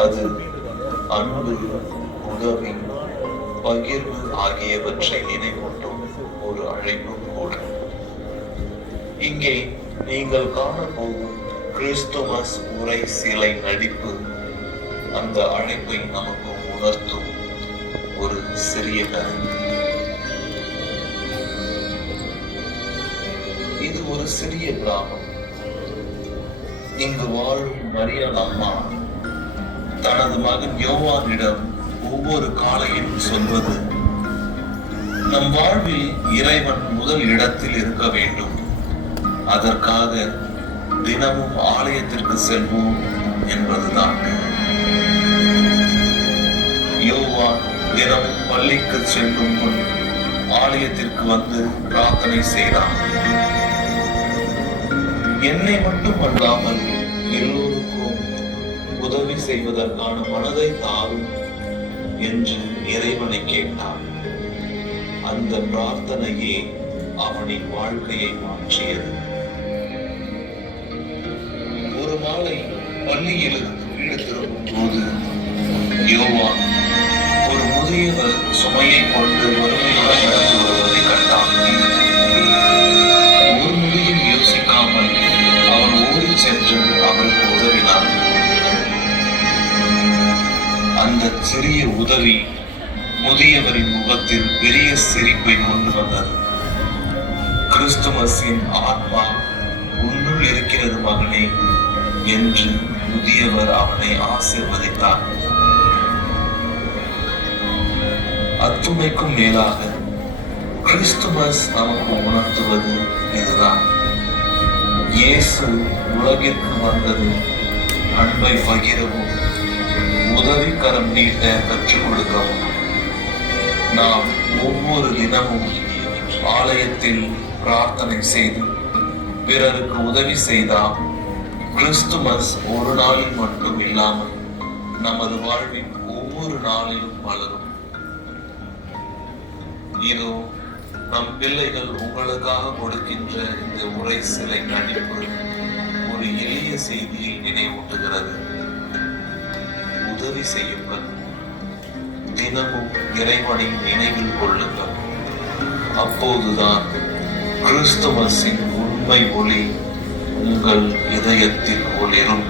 அது அன்பு, உதவி, பகிர்வு ஆகியவற்றை நினைவூட்டும் ஒரு அழைப்பும் கூட. இங்கே நீங்கள் காணப்போகும் கிறிஸ்துமஸ் உரை சிலை நடிப்பு அந்த அழைப்பை நமக்கு உணர்த்தும் ஒரு சிறிய கதை. இது ஒரு சிறிய கிராமம். இங்கு வாழும் மரியாள் அம்மா தனது மகன் யோவானிடம் ஒவ்வொரு காலையும் சொல்வது, நம் வாழ்வில் இறைவன் முதல் இடத்தில் இருக்க வேண்டும், அதற்காக தினமும் ஆலயத்திற்கு செல்வோம் என்பதுதான். யோவான் தினமும் பள்ளிக்கு செல்லும் முன் ஆலயத்திற்கு வந்து பிரார்த்தனை செய்தான். என்னை மட்டும் அல்லாமல் எல்லோருக்கும் உதவி செய்வதற்கான மனதை தாரும் என்று இறைவனை கேட்டான். அந்த பிரார்த்தனையே அவனின் வாழ்க்கையை மாற்றியது. ஒரு மாலை பள்ளியிலிருந்து வீடு திரும்பும் போது யோவான் ஒரு முதியவர் சுமையை கொண்டு வறுமையுடன் நடந்து வருவதை கண்டான். ஒரு நொடியும் யோசிக்காமல் அவன் ஓடி சென்று அவருக்கு உதவினான். அந்த சிறிய உதவி முதியவரின் முகத்தில் பெரிய சிரிப்பை கொண்டு வந்தது. கிறிஸ்துமஸின் ஆத்மா உன்னுள் இருக்கிறது மகனே என்று முதியவர் அவனை ஆசீர்வதித்தார். அத்துணைக்கும் மேலாக கிறிஸ்துமஸ் நமக்கு உணர்த்துவது இதுதான். இயேசு உலகிற்கு வந்தது அன்பை பகிரவும் உதவிக்கரம் நீட்ட கற்றுக் கொடுக்கவும். நாம் ஒவ்வொரு தினமும் ஆலயத்தில் பிரார்த்தனை செய்து பிறருக்கு உதவி செய்தால் கிறிஸ்துமஸ் ஒரு நாளில் மட்டும் இல்லாமல் நமது வாழ்வின் ஒவ்வொரு நாளிலும் வளரும். இதோ நம் பிள்ளைகள் உங்களுக்காக கொடுக்கின்ற இந்த உரை சிலை நடிப்பு ஒரு எளிய செய்தியை நினைவூட்டுகிறது. உதவி செய்யுங்கள், தினமும் இறைவனை நினைவில் கொள்ளுங்கள். அப்போதுதான் கிறிஸ்துமஸின் உண்மை ஒளி உங்கள் இதயத்தில் ஒளிரும்.